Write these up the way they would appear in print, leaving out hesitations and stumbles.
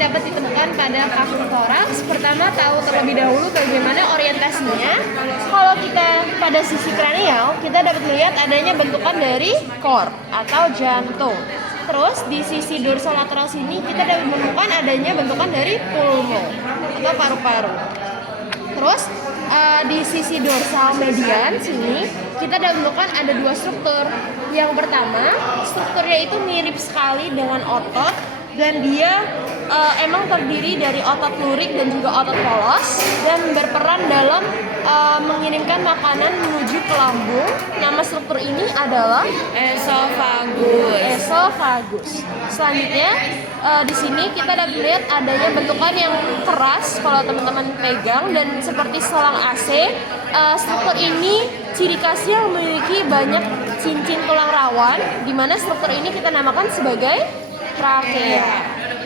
yang dapat ditemukan pada vakum toraks. Pertama, tahu terlebih dahulu bagaimana orientasinya. Kalau kita pada sisi kranial, kita dapat melihat adanya bentukan dari core atau jantung. Terus di sisi dorsal lateral sini kita dapat menemukan adanya bentukan dari pulmo atau paru-paru. Terus di sisi dorsal median sini kita dapat menemukan ada dua struktur. Yang pertama, strukturnya itu mirip sekali dengan otot dan dia emang terdiri dari otot lurik dan juga otot polos dan berperan dalam mengirimkan makanan menuju ke lambung. Nama struktur ini adalah esofagus. Selanjutnya di sini kita dapat melihat adanya bentukan yang keras kalau teman-teman pegang dan seperti selang AC. Struktur ini ciri khasnya memiliki banyak cincin tulang rawan, di mana struktur ini kita namakan sebagai trakea,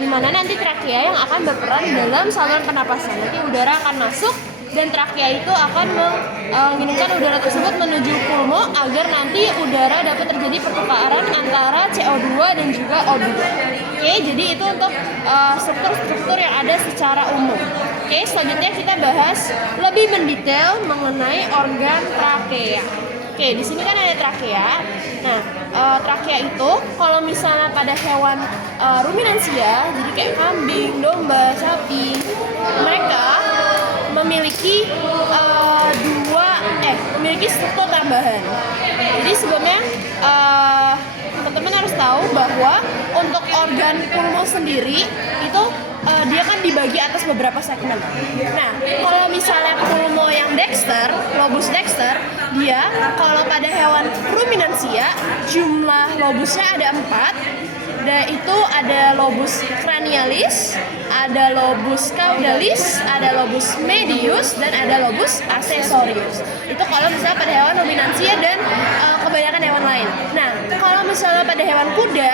di mana nanti trakea yang akan berperan dalam saluran pernapasan. Nanti udara akan masuk dan trakea itu akan mengirimkan udara tersebut menuju pulmo agar nanti udara dapat terjadi pertukaran antara CO2 dan juga O2. Oke, jadi itu untuk struktur-struktur yang ada secara umum. Oke, selanjutnya kita bahas lebih mendetail mengenai organ trakea. Oke, di sini kan ada trakea. Nah, trakea itu kalau misalnya pada hewan ruminansia, jadi kayak kambing, domba, sapi, mereka memiliki memiliki struktur tambahan. Jadi sebelumnya teman-teman harus tahu bahwa untuk organ pulmo sendiri itu dia kan dibagi atas beberapa segmen. Nah, kalau misalnya pulmo yang dexter, lobus dexter, dia kalau pada hewan ruminansia jumlah lobusnya ada 4. Itu ada lobus cranialis, ada lobus caudalis, ada lobus medius, dan ada lobus accessorius. Itu kalau misalnya pada hewan ruminansia dan kebanyakan hewan lain. Nah, kalau misalnya pada hewan kuda,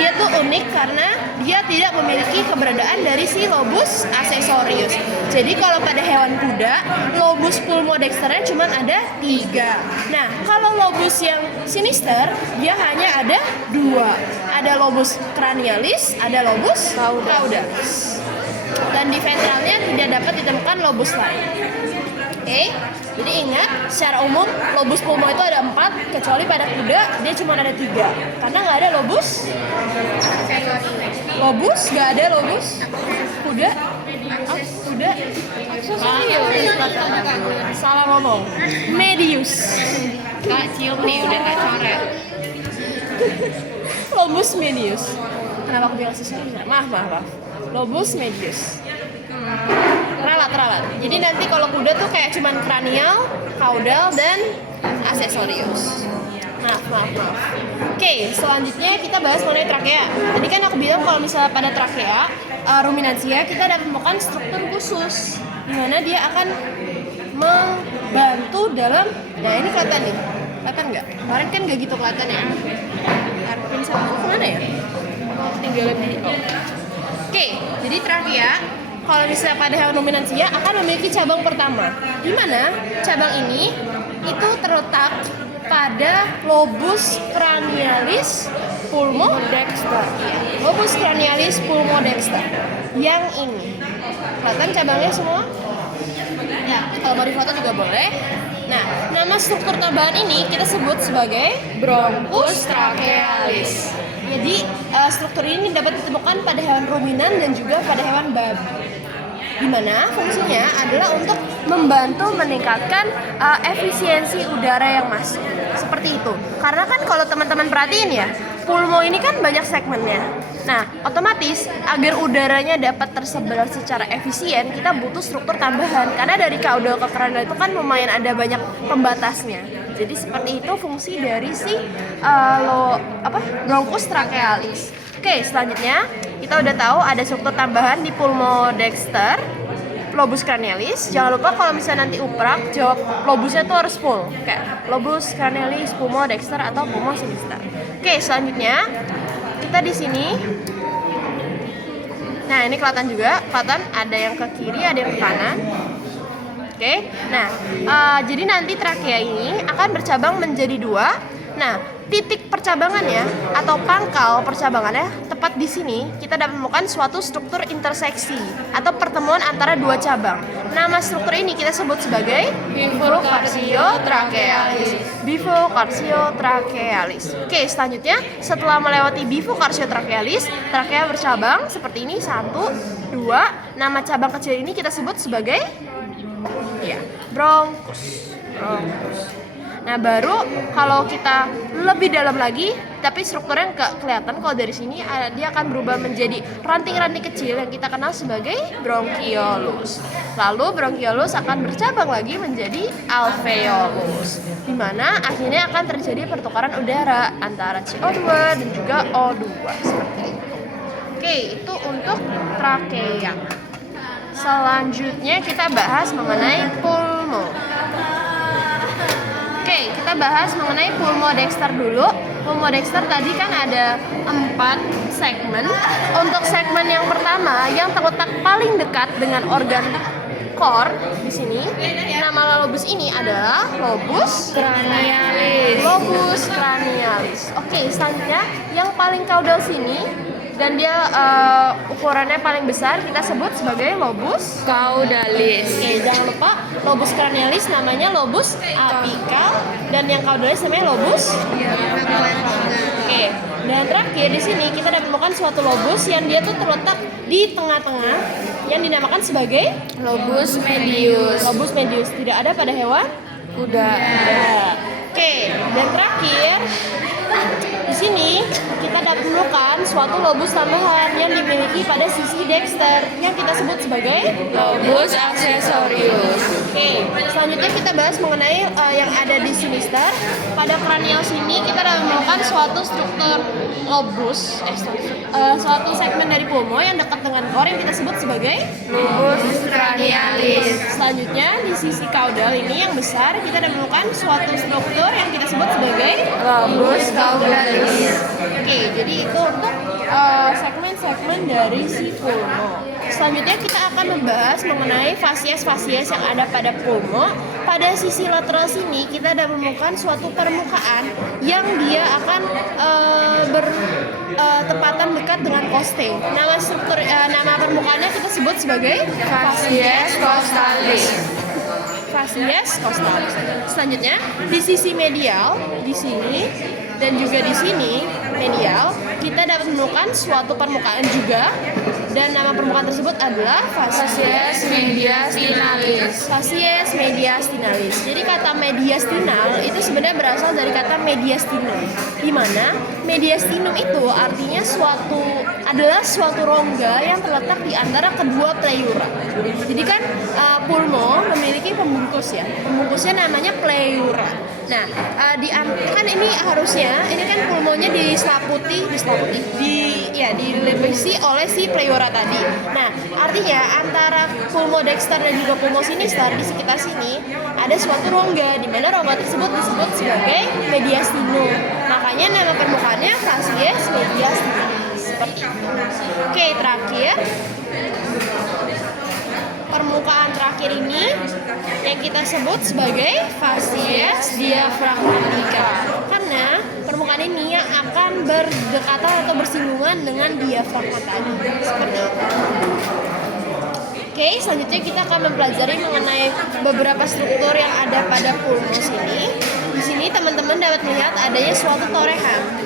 dia tuh unik karena dia tidak memiliki keberadaan dari si lobus accessorius. Jadi kalau pada hewan kuda, lobus pulmodexternya cuma ada 3. Nah, kalau lobus yang sinister, dia hanya ada 2. Ada lobus cranialis, ada lobus caudalis. Dan di ventralnya tidak dapat ditemukan lobus lain. Oke, jadi ingat, secara umum lobus pulmo itu ada 4, kecuali pada kuda dia cuma ada 3. Karena nggak ada lobus, nggak ada lobus kuda. Kuda, salah ngomong. Medius. Kak cium nih, udah tak coret. Lobus medius. Kenapa aku bilang susah? Maaf. Lobus medius. Ralat. Jadi nanti kalau kuda tuh kayak cuman kranial, caudal, dan accessorius. Maaf. Oke, selanjutnya kita bahas mengenai trakea. Tadi kan aku bilang kalau misalnya pada trakea ruminansia kita dapat menemukan struktur khusus di mana dia akan membantu dalam. Nah, ini kelihatan nih. Kelihatan nggak? Kemarin kan nggak gitu kelihatan ya. Arpin sama aku kemana ya? Tinggalin di. Oke, jadi trakea kalau misalnya pada hewan ruminansia akan memiliki cabang pertama, di mana cabang ini itu terletak pada lobus cranialis pulmodexter. Lobus cranialis pulmodexter yang ini. Kelihatan cabangnya semua? Ya, kalau mau difoto juga boleh. Nah, nama struktur tambahan ini kita sebut sebagai bronchus trachealis. Jadi struktur ini dapat ditemukan pada hewan ruminan dan juga pada hewan babi. Di mana fungsinya adalah untuk membantu meningkatkan efisiensi udara yang masuk. Seperti itu. Karena kan kalau teman-teman perhatiin ya, pulmo ini kan banyak segmennya. Nah, otomatis agar udaranya dapat tersebar secara efisien, kita butuh struktur tambahan. Karena dari caudal ke cranial itu kan lumayan ada banyak pembatasnya. Jadi seperti itu fungsi dari si bronchus trachealis. Oke, selanjutnya kita udah tahu ada struktur tambahan di pulmodexter, lobus cranialis. Jangan lupa kalau misalnya nanti uprak, jawab lobusnya tuh harus full. Kayak lobus cranialis, pulmodexter atau pulmo sinister. Oke, selanjutnya kita di sini. Nah, ini kelihatan juga, ada yang ke kiri, ada yang ke kanan. Oke. Nah, jadi nanti trakea ini akan bercabang menjadi 2. Nah, titik percabangannya atau pangkal percabangannya tepat di sini kita dapat menemukan suatu struktur interseksi atau pertemuan antara dua cabang. Nama struktur ini kita sebut sebagai bifurcatiotrachealis. Bifurcatiotrachealis. Oke, selanjutnya setelah melewati bifurcatiotrachealis, trakea bercabang seperti ini, 1, 2. Nama cabang kecil ini kita sebut sebagai bronkus. Nah, baru kalau kita lebih dalam lagi, tapi strukturnya nggak kelihatan kalau dari sini, dia akan berubah menjadi ranting-ranting kecil yang kita kenal sebagai bronchiolus. Lalu bronchiolus akan bercabang lagi menjadi alveolus, di mana akhirnya akan terjadi pertukaran udara antara CO2 dan juga O2 seperti itu. Oke, itu untuk trakea. Selanjutnya kita bahas mengenai pulmo. Oke, kita bahas mengenai pulmodexter dulu. Pulmodexter tadi kan ada 4 segmen. Untuk segmen yang pertama yang terletak paling dekat dengan organ core di sini, nama lobus ini adalah lobus Cranialis. lobus cranialis. Oke, selanjutnya yang paling kaudal sini dan dia ukurannya paling besar kita sebut sebagai lobus Caudalis. Oke, jangan lupa lobus cranialis namanya lobus apikal dan yang caudalis namanya lobus. Oke, dan terakhir di sini kita dapat menemukan suatu lobus yang dia tuh terletak di tengah-tengah yang dinamakan sebagai Lobus medius. lobus medius. Tidak ada pada hewan Kuda. Ya. Oke, dan terakhir di sini kita dapat menemukan suatu lobus tambahan yang dimiliki pada sisi dexter yang kita sebut sebagai Lobus accessorius. Oke, selanjutnya kita bahas mengenai yang ada di sinister. Pada kranial sini kita dapat menemukan suatu struktur lobus, suatu segmen dari pulmo yang dekat dengan core yang kita sebut sebagai Lobus cranialis. Selanjutnya di sisi kaudal ini yang besar kita dapat menemukan suatu struktur yang kita sebut sebagai Lobus caudalis. Oke, jadi itu untuk segmen-segmen dari si pulmo. Selanjutnya kita akan membahas mengenai fasies-fasies yang ada pada pulmo. Pada sisi lateral sini kita dapat menemukan suatu permukaan yang dia akan bertepatan dekat dengan koste. Nama permukaannya kita sebut sebagai Fasies costalis. fasies costalis. Selanjutnya di sisi medial di sini dan juga di sini medial kita dapat menemukan suatu permukaan juga dan nama permukaan tersebut adalah Fasies mediastinalis. fasies mediastinalis. Jadi kata mediastinal itu sebenarnya berasal dari kata mediastinum, di mana mediastinum itu artinya adalah suatu rongga yang terletak di antara kedua pleura. Jadi kan pulmo memiliki pembungkus ya, pembungkusnya namanya pleura. Nah, kan ini kan pulmonya dilebisi oleh si pleura tadi. Nah, artinya antara pulmo dexter dan juga pulmo sinister di sekitar sini ada suatu rongga di mana rongga tersebut disebut sebagai mediastinum. Makanya nama permukaannya fasies mediastinalis seperti itu. Oke, terakhir permukaan terakhir ini yang kita sebut sebagai fasies diafragmatika karena permukaan ini yang akan berdekatan atau bersinggungan dengan diafragma tadi seperti itu. Oke, selanjutnya kita akan mempelajari mengenai beberapa struktur yang ada pada pulmo sini. Di sini teman-teman dapat melihat adanya suatu torehan,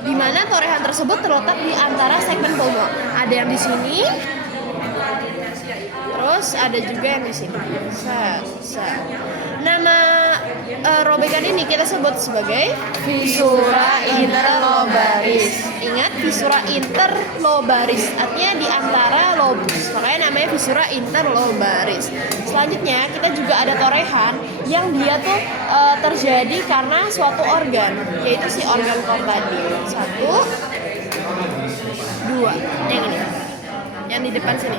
di mana torehan tersebut terletak di antara segmen pulmo. Ada yang di sini, terus ada juga yang di sini. Nama robekan ini kita sebut sebagai Fisura interlobaris. Ingat, fisura interlobaris artinya di antara lobus, makanya namanya fisura interlobaris. Selanjutnya kita juga ada torehan yang dia tuh terjadi karena suatu organ, yaitu si organ core tadi. 1, 2, yang di depan sini.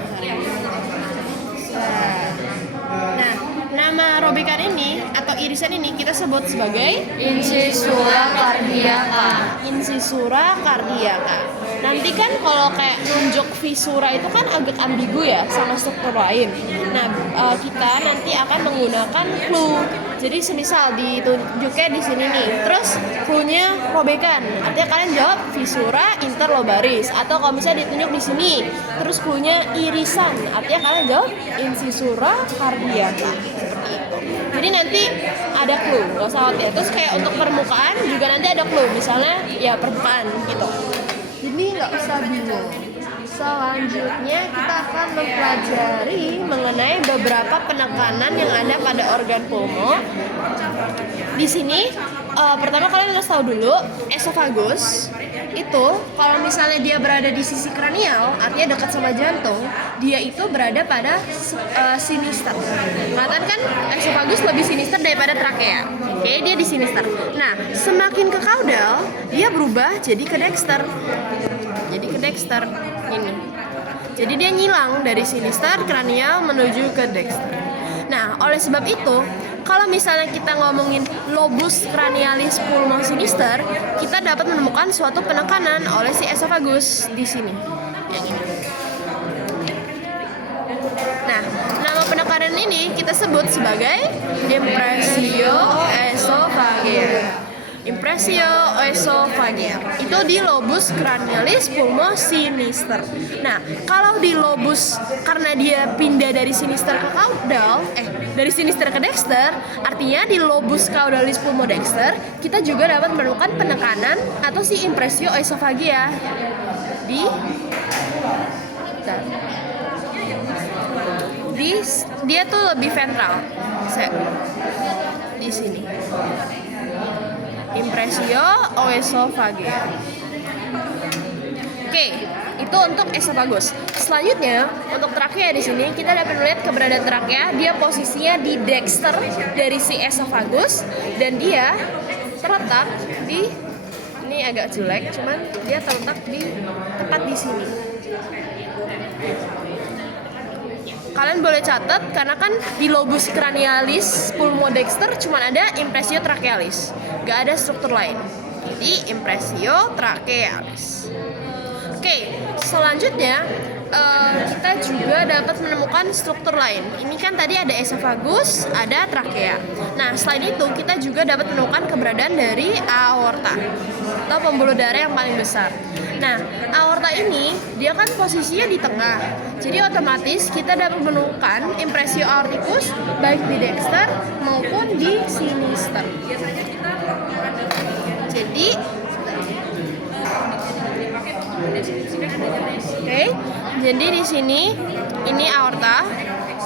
Nah, nama robekan ini atau irisan ini kita sebut sebagai Incisura cardiaca. incisura cardiaca. Nanti kan kalau kayak nunjuk visura itu kan agak ambigu ya sama struktur lain. Nah, kita nanti akan menggunakan clue. Jadi semisal ditunjuknya di sini nih, terus clue-nya robekan. Artinya kalian jawab visura interlobaris. Atau kalau misalnya ditunjuk di sini, terus clue-nya irisan. Artinya kalian jawab incisura cardiaca. Seperti itu. Jadi nanti ada clue, nggak usah khawatir. Terus kayak untuk permukaan juga nanti ada clue. Misalnya ya permukaan gitu. Jadi nggak usah bingung. Selanjutnya kita akan mempelajari mengenai beberapa penekanan yang ada pada organ pulmo. Di sini pertama kalian harus tahu dulu esofagus itu kalau misalnya dia berada di sisi kranial, artinya dekat sama jantung, dia itu berada pada sinister. Kelihatan kan esofagus lebih sinister daripada trakea. Oke, dia di sinister. Nah, semakin ke kaudal, dia berubah jadi ke dexter. Ini. Jadi dia nyilang dari sinister kranial menuju ke dexter. Nah, oleh sebab itu, kalau misalnya kita ngomongin lobus cranialis pulmo sinister, kita dapat menemukan suatu penekanan oleh si esofagus di sini. Yang ini. Nah, nama penekanan ini kita sebut sebagai impressio esophageal. Impressio esophageal itu di lobus cranialis pulmo sinister. Nah, kalau di lobus karena dia pindah dari sinister ke caudal, dari sinister ke dexter, artinya di lobus caudalis pulmo dexter kita juga dapat menemukan penekanan atau si impressio esophageal di dia tuh lebih ventral. Di sini. Impressio esophageal. Oke, itu untuk esofagus. Selanjutnya, untuk trakea di sini kita dapat melihat keberadaan trakea. Dia posisinya di dexter dari si esofagus dan dia terletak di ini agak jelek, cuman dia terletak di tepat di sini. Kalian boleh catat karena kan di lobus cranialis pulmodexter cuma ada impressio trachealis, gak ada struktur lain. Jadi impressio trachealis. Oke, selanjutnya kita juga dapat menemukan struktur lain. Ini kan tadi ada esofagus, ada trakea. Nah, selain itu kita juga dapat menemukan keberadaan dari aorta atau pembuluh darah yang paling besar. Nah, aorta ini dia kan posisinya di tengah. Jadi otomatis kita dapat menemukan impressio aorticus baik di dexter maupun di sinister. Jadi jadi di sini ini aorta.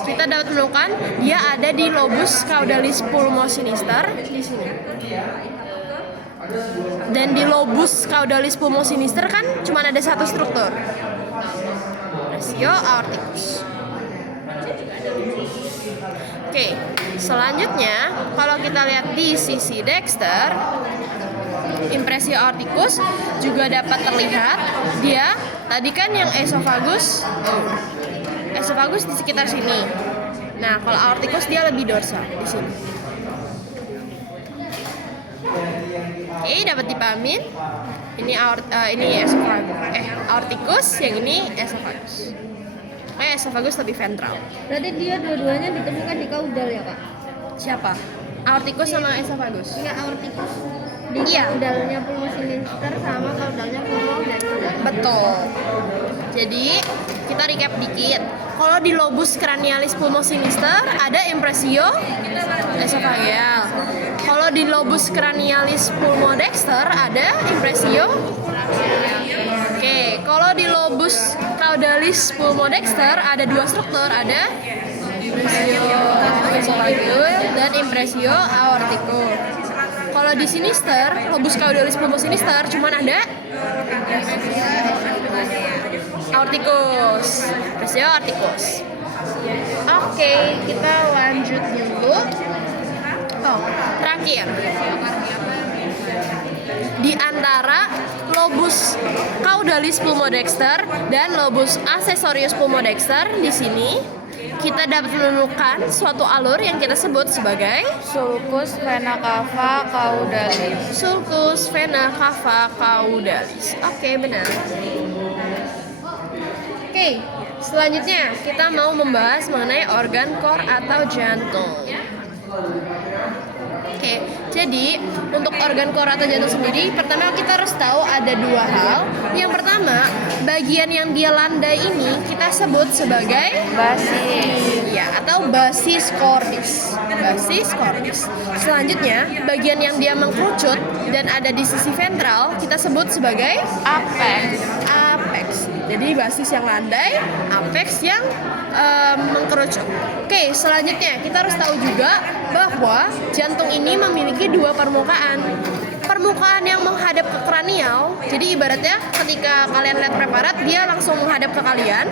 Kita dapat menemukan dia ada di lobus caudalis pulmo sinister di sini. Dan di lobus caudalis pulmo sinister kan cuma ada satu struktur. Impressio aorticus. Oke, selanjutnya kalau kita lihat di sisi dexter, impressio aorticus juga dapat terlihat. Dia tadi kan yang esofagus di sekitar sini. Nah, kalau aorticus dia lebih dorsal di sini. Oke, dapat dipahamin. Ini aorticus, yang ini esofagus. Esofagus lebih ventral. Berarti dia dua-duanya ditemukan di kaudal ya, Kak? Siapa? Aorticus sama esofagus? Iya, aorticus. Di Iya. kaudalnya pulmo sinister sama kaudalnya pulmo dexter. Betul. Jadi kita recap dikit. Kalau di lobus cranialis pulmo sinister ada impressio esophageal. Kalau di lobus cranialis pulmo dexter ada impressio. Oke, kalau di lobus caudalis pulmo dexter ada dua struktur, ada impressio esophageal dan impressio aorticus. Kalau di sinister, lobus caudalis pulmo sinister cuman ada aorticus, impressio aorticus. Oke, kita lanjut dulu. Terakhir. Di antara lobus caudalis pulmodexter dan lobus accessorius pulmodexter di sini kita dapat menemukan suatu alur yang kita sebut sebagai Sulcus vena cava caudalis. sulcus vena cava caudalis. Oke, benar. Oke, selanjutnya kita mau membahas mengenai organ kor atau jantung. Oke, jadi untuk organ core atau jantung sendiri, pertama kita harus tahu ada dua hal. Yang pertama, bagian yang dia landai ini kita sebut sebagai Basis. ya atau basis cordis. Basis cordis. Selanjutnya, bagian yang dia mengkerucut dan ada di sisi ventral kita sebut sebagai Apex. apex. Jadi basis yang landai, apex yang mengkerucut. Oke, selanjutnya kita harus tahu juga bahwa jantung ini memiliki dua permukaan. Permukaan yang menghadap ke kranial. Jadi ibaratnya ketika kalian lihat preparat, dia langsung menghadap ke kalian,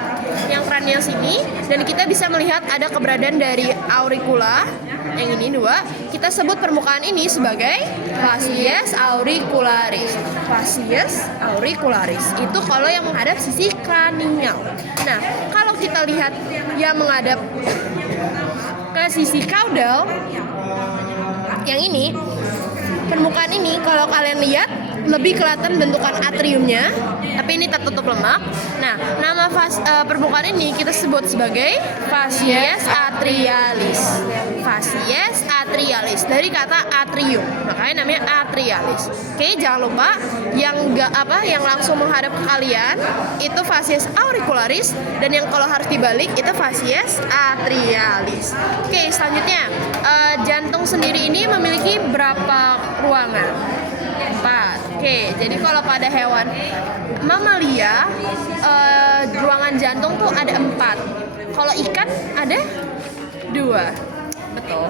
yang kranial sini, dan kita bisa melihat ada keberadaan dari auricula. Yang ini dua, kita sebut permukaan ini sebagai facies auricularis. Facies auricularis itu kalau yang menghadap sisi kranial. Nah, kalau kita lihat yang menghadap ke sisi caudal, yang ini, permukaan ini kalau kalian lihat lebih kelihatan bentukan atriumnya, tapi ini tertutup lemak. Nah, nama permukaan ini kita sebut sebagai facies atrialis. Facies atrialis dari kata atrium, makanya namanya atrialis. Oke, jangan lupa yang yang langsung menghadap ke kalian itu facies auricularis, dan yang kalau harus dibalik itu facies atrialis. Oke, selanjutnya jantung sendiri ini memiliki berapa ruangan? 4. Oke, jadi kalau pada hewan mamalia ruangan jantung tuh ada 4. Kalau ikan ada 2. Betul.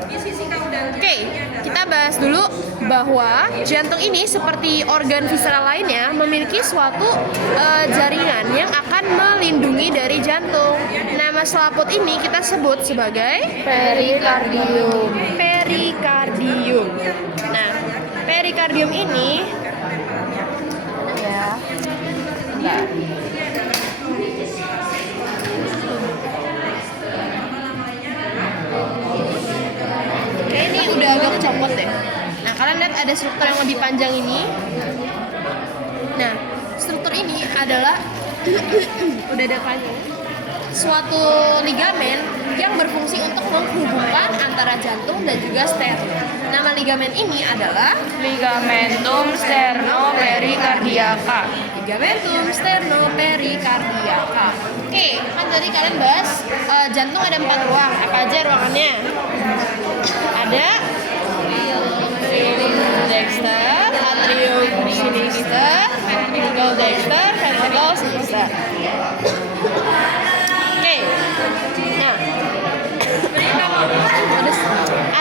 Oke, kita bahas dulu bahwa jantung ini seperti organ visceral lainnya memiliki suatu jaringan yang akan melindungi dari jantung. Nama selaput ini kita sebut sebagai Perikardium. perikardium. Nah, perikardium ini Ya. kayak ini udah agak kecopot deh. Nah, kalian lihat ada struktur yang lebih panjang ini. Nah, struktur ini adalah udah ada panjang. Suatu ligamen yang berfungsi untuk menghubungkan antara jantung dan juga sternum. Nama ligamen ini adalah Ligamentum sternopericardiaca. ligamentum sternopericardiaca. Oke, kan tadi kalian bahas jantung ada 4 ruang. Apa aja ruangannya? Ada dexter, atrium sinister, ventricle dexter, ventricle sinister. Oke. Nah,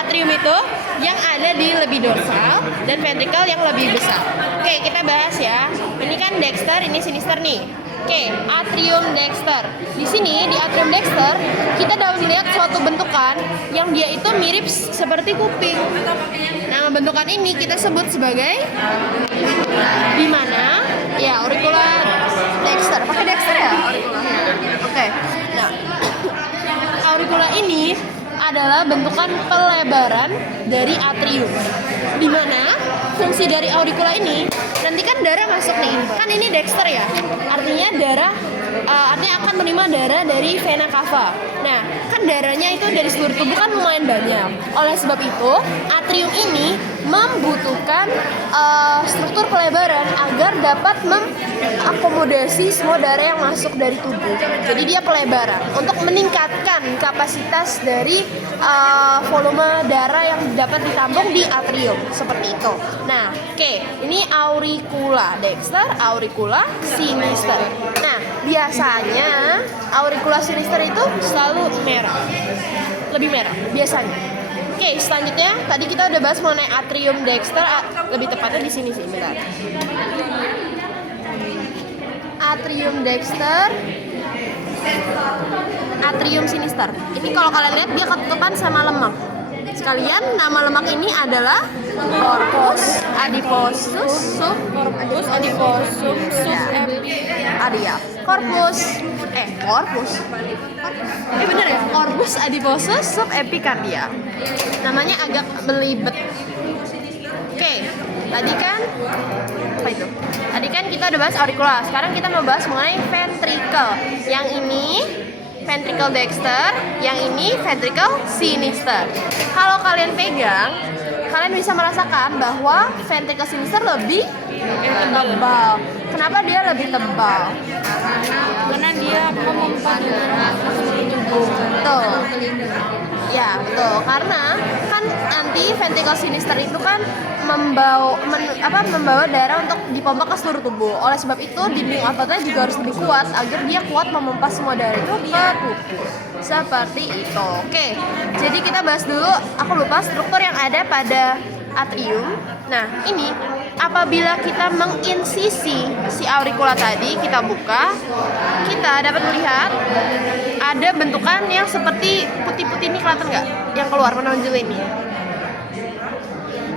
atrium itu yang ada di lebih dorsal dan ventricle yang lebih besar. Oke, kita bahas ya. Ini kan dexter, ini sinister nih. Oke, atrium dexter. Di sini di atrium dexter kita dapat melihat suatu bentukan yang dia itu mirip seperti kuping. Nah, bentukan ini kita sebut sebagai di mana? Ya, auricula dexter. Pakai dexter ya? Auricula. Oke. Nah, auricula ini adalah bentukan pelebaran dari atrium. Di mana fungsi dari auricula ini, nanti kan darah masuk nih. Kan ini dexter ya. Artinya darah artinya akan menerima darah dari vena cava. Nah, kan darahnya itu dari seluruh tubuh kan lumayan banyak. Oleh sebab itu, atrium ini membutuhkan struktur pelebaran agar dapat mengakomodasi semua darah yang masuk dari tubuh. Jadi dia pelebaran untuk meningkatkan kapasitas dari volume darah yang dapat ditampung di atrium seperti itu. Nah, oke, ini auricula dexter, auricula sinister. Nah, biasanya auricula sinister itu selalu merah, lebih merah biasanya. Oke, selanjutnya tadi kita udah bahas mengenai atrium dexter, lebih tepatnya di sini sih, bentar. Atrium dexter, atrium sinister. Ini kalau kalian lihat dia ketutupan sama lemak. Sekalian nama lemak ini adalah corpus adiposum sub area. Corpus bener ya? Corpus adiposus sub epicardia. Namanya agak belibet. Oke, tadi kan apa itu? Tadi kan kita udah bahas auricula. Sekarang kita mau bahas mengenai ventricle. Yang ini ventricle dexter, yang ini ventricle sinister. Kalau kalian pegang, kalian bisa merasakan bahwa ventricle sinister lebih tebal. Kenapa dia lebih tebal? Karena dia memompa darah ke seluruh tubuh. Betul. Ya, betul. Karena kan nanti ventricle sinister itu kan membawa darah untuk dipompa ke seluruh tubuh. Oleh sebab itu dinding ototnya juga harus lebih kuat agar dia kuat memompa semua darah itu ke tubuh. Seperti itu. Oke. Jadi kita bahas dulu, aku lupa struktur yang ada pada atrium. Nah, ini apabila kita menginsisi si auricula tadi, kita buka, kita dapat melihat ada bentukan yang seperti putih-putih ini, kelihatan nggak? Yang keluar menonjol ini.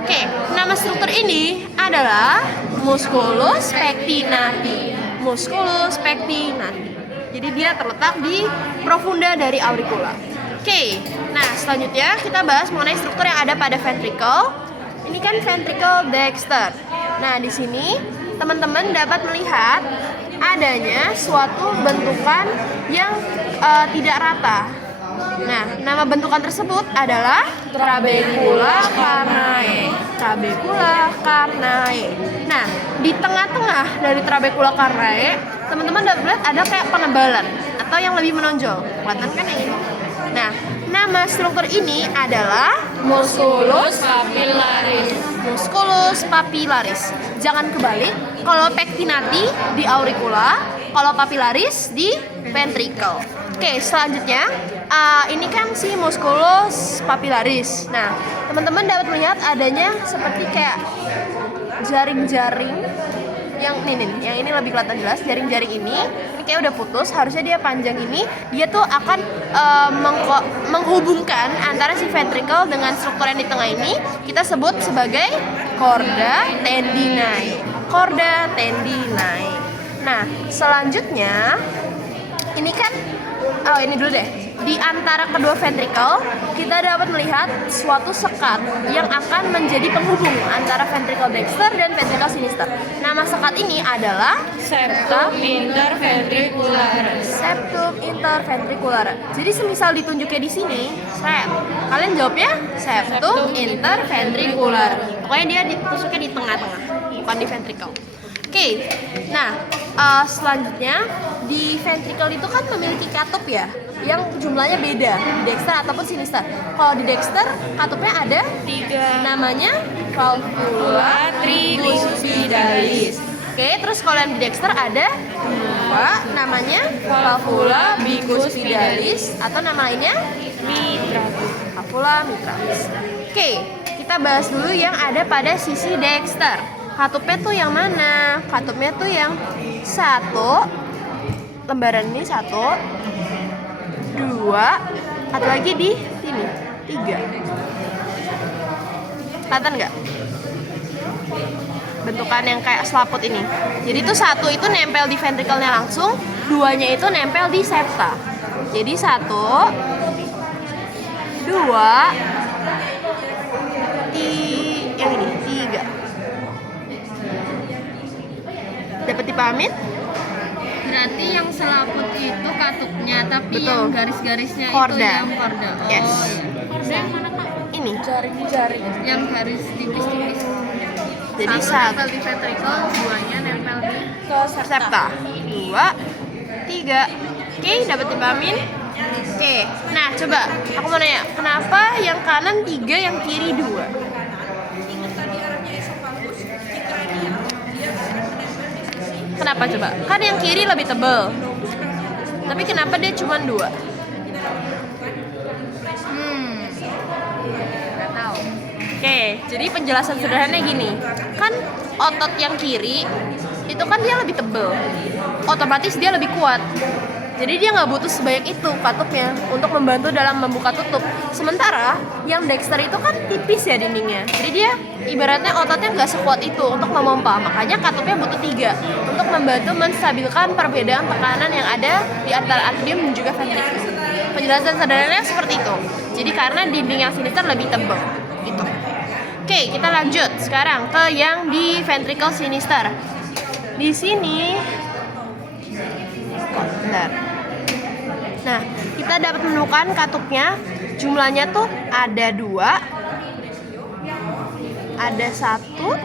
Oke, nama struktur ini adalah musculus pectinati. Musculus pectinati. Jadi dia terletak di profunda dari auricula. Oke, nah selanjutnya kita bahas mengenai struktur yang ada pada ventricle. Ini kan ventricle dexter. Nah, di sini teman-teman dapat melihat adanya suatu bentukan yang tidak rata. Nah, nama bentukan tersebut adalah trabecula carnae. Trabecula carnae. Nah, di tengah-tengah dari trabecula carnae, teman-teman dapat lihat ada kayak penebalan atau yang lebih menonjol. Kelihatan kan yang ini? Nah, nama struktur ini adalah musculus papillaris. Musculus papillaris. Jangan kebalik. Kalau pectinati di auricula, kalau papillaris di ventricle. Oke, selanjutnya ini kan si musculus papillaris. Nah, teman-teman dapat melihat adanya seperti kayak jaring-jaring yang ini lebih kelihatan jelas. Jaring-jaring ini kayak udah putus, harusnya dia panjang ini. Dia tuh akan menghubungkan antara si ventricle dengan struktur yang di tengah ini. Kita sebut sebagai chorda tendinae. Chorda tendinae. Nah, selanjutnya ini kan ini dulu deh. Di antara kedua ventricle, kita dapat melihat suatu sekat yang akan menjadi penghubung antara ventricle dexter dan ventricle sinister. Nama sekat ini adalah Septum interventricularis. septum interventricular. Jadi semisal ditunjuknya di sini, kalian jawabnya septum interventricular. Pokoknya dia ditusuknya di tengah-tengah, bukan di ventricle. Oke, nah selanjutnya di ventricle itu kan memiliki katup ya, yang jumlahnya beda di dexter ataupun sinister. Kalau di dexter katupnya ada 3. namanya valvula bicusfidalis. Oke, terus kalau yang di dexter ada 2 namanya valvula bicusfidalis atau nama lainnya Mitratus. valvula mitralis. Oke, kita bahas dulu yang ada pada sisi dexter. Katupnya tuh yang mana? Katupnya tuh yang 1, lembaran ini 1, 2, atau lagi di sini 3. Kelihatan nggak? Bentukan yang kayak selaput ini. Jadi tuh 1 itu nempel di ventricle-nya langsung, 2-nya itu nempel di septa. Jadi 1, 2, yang ini 3. Dapat dipahamin? Berarti yang selaput itu katupnya, tapi Betul. yang garis-garisnya Chorda. itu yang chorda. Oh, Yes. iya. Chorda yang mana Kak? Ini jaring-jaring. Yang garis tipis-tipis. Jadi Satu nempel di ventricle, 2-nya nempel di septa. 2, 3. Oke, dapat dipahamin? Oke. Nah, coba aku mau nanya, kenapa yang kanan 3, yang kiri 2? Kenapa coba? Kan yang kiri lebih tebal. Tapi kenapa dia cuma 2? nggak tahu. Oke, jadi penjelasan sederhananya gini. Kan otot yang kiri itu kan dia lebih tebal, otomatis dia lebih kuat. Jadi dia nggak butuh sebanyak itu katupnya untuk membantu dalam membuka tutup. Sementara yang dexter itu kan tipis ya dindingnya. Jadi dia ibaratnya ototnya nggak sekuat itu untuk memompa. Makanya katupnya butuh 3 untuk membantu menstabilkan perbedaan tekanan yang ada di antara atrium dan juga ventricle. Penjelasan sederhananya seperti itu. Jadi karena dinding yang sinister lebih tebal gitu. Oke, kita lanjut sekarang ke yang di ventricle sinister. Di sini bentar. Nah, kita dapat menemukan katupnya, jumlahnya tuh ada 2. ada satu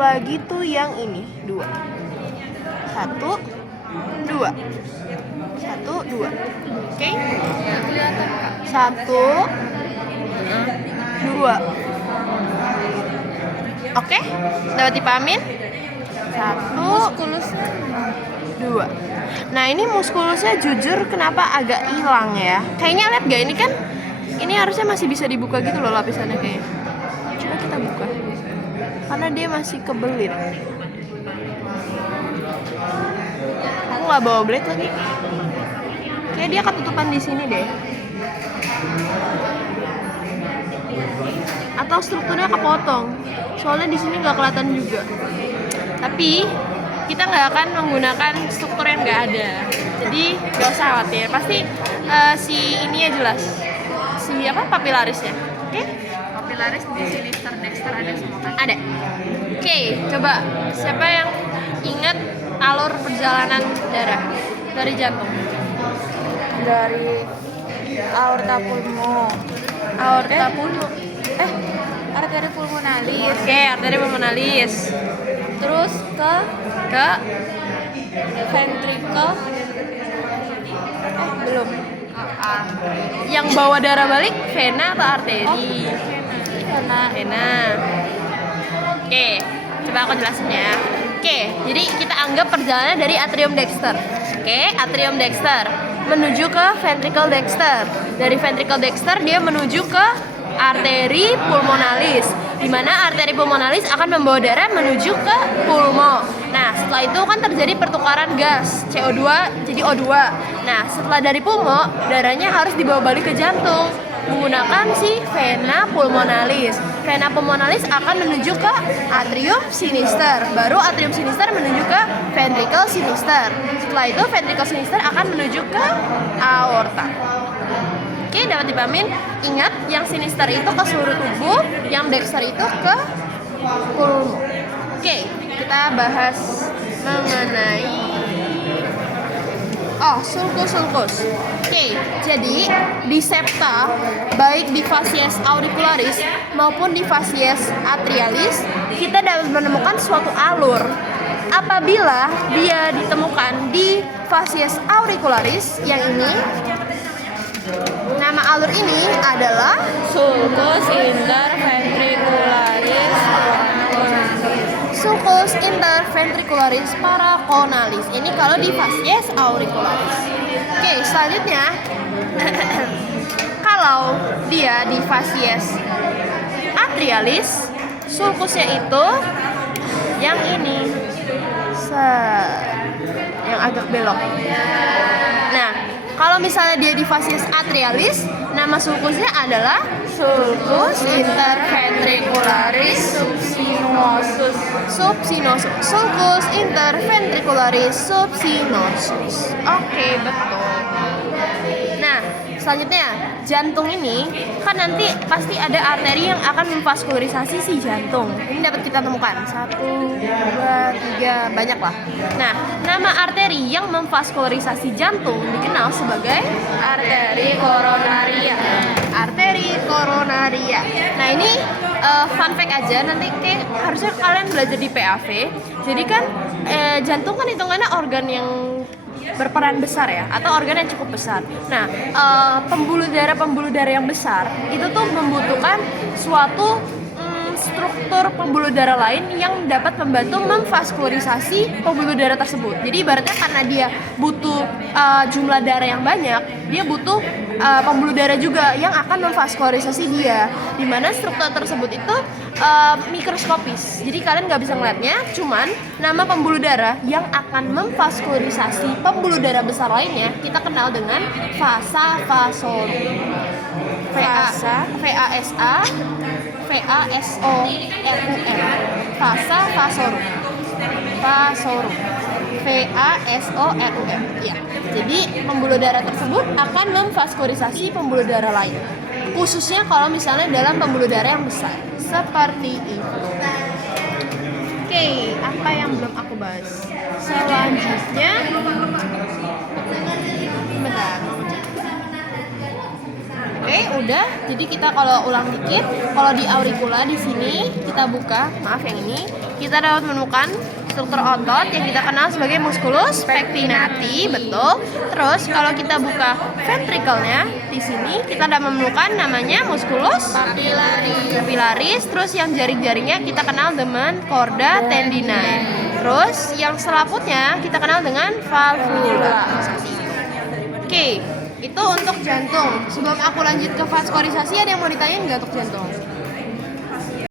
lagi tuh yang ini 2. 1 2 1 2. Oke. 1 2. Oke, dapat dipahamin? 1 Muskulusnya 2. Nah ini muskulusnya jujur kenapa agak hilang ya? Kayaknya lihat gak ini kan? Ini harusnya masih bisa dibuka gitu loh lapisannya kayaknya. Coba kita buka. Karena dia masih kebelit. Aku nggak bawa blade lagi. Kayak dia ketutupan di sini deh. Atau strukturnya kepotong. Soalnya di sini nggak kelihatan juga. Tapi kita nggak akan menggunakan struktur yang nggak ada. Jadi nggak usah khawatir. Pasti si ini ya jelas. Si apa papilarisnya. Oke? papilaris di sinister dexter ada semua kan? Ada. Oke, coba siapa yang ingat alur perjalanan darah dari jantung? Dari aorta pulmo. Aorta pulmo. Arteri pulmonalis. Oke, arteri pulmonalis. Terus ke ventricle. Belum. Yang bawa darah balik vena atau arteri? Vena. Oke, coba aku jelasin ya. Oke, jadi kita anggap perjalanan dari atrium dexter. Oke, atrium dexter menuju ke ventricle dexter. Dari ventricle dexter dia menuju ke arteri pulmonalis, di mana arteri pulmonalis akan membawa darah menuju ke pulmo. Nah, setelah itu kan terjadi pertukaran gas CO2 jadi O2. Nah, setelah dari pulmo, darahnya harus dibawa balik ke jantung menggunakan si vena pulmonalis. Vena pulmonalis akan menuju ke atrium sinister, baru atrium sinister menuju ke ventricle sinister. Setelah itu ventricle sinister akan menuju ke aorta. Oke, dapat dipahamin? Ingat, yang sinister itu ke seluruh tubuh, yang dexter itu ke pulmo. Oke, kita bahas mengenai sulcus. Oke, jadi di septa, baik di facies auricularis maupun di facies atrialis, kita dapat menemukan suatu alur. Apabila dia ditemukan di facies auricularis yang ini, nama alur ini adalah Sulcus interventricularis sulcus interventricularis paraconalis. Ini kalau di facies auricularis. Oke, selanjutnya kalau dia di facies atrialis, sulcusnya itu yang ini, yang agak belok. Nah, kalau misalnya dia di facies atrialis, nama sulcusnya adalah sulcus interventricularis subsinosus. Sulcus interventricularis subsinosus. Oke, betul. Nah, selanjutnya jantung ini kan nanti pasti ada arteri yang akan memvaskularisasi si jantung. Ini dapat kita temukan 1, 2, 3, banyak lah. Nah, nama arteri yang memvaskularisasi jantung dikenal sebagai arteri koronaria. Arteri koronaria. Nah, ini fun fact aja, nanti kayak harusnya kalian belajar di PAV. Jadi kan jantung kan hitungannya organ yang berperan besar ya, atau organ yang cukup besar. Nah, pembuluh darah yang besar itu tuh membutuhkan suatu struktur pembuluh darah lain yang dapat membantu memvaskularisasi pembuluh darah tersebut. Jadi ibaratnya karena dia butuh jumlah darah yang banyak, dia butuh pembuluh darah juga yang akan memvaskularisasi dia. Dimana struktur tersebut itu mikroskopis. Jadi kalian nggak bisa ngeliatnya, cuman nama pembuluh darah yang akan memvaskularisasi pembuluh darah besar lainnya kita kenal dengan vasa vasorum. VASA vasa vasorum. VASORUM. Ya. Jadi pembuluh darah tersebut akan memvaskularisasi pembuluh darah lain. Khususnya kalau misalnya dalam pembuluh darah yang besar. Seperti itu. Oke, apa yang belum aku bahas? Selanjutnya, bentar. Oke, udah, jadi kita kalau ulang dikit, kalau di auricula di sini kita buka, maaf yang ini, kita dapat menemukan struktur otot yang kita kenal sebagai musculus pectinati, betul. Terus kalau kita buka ventricle-nya di sini, kita dapat menemukan namanya musculus papillaris. Terus yang jaring-jaringnya kita kenal dengan chorda tendinae. Terus yang selaputnya kita kenal dengan valvula. Oke, itu untuk jantung. Sebelum aku lanjut ke vaskorisasi, ada yang mau ditanyain nggak untuk jantung?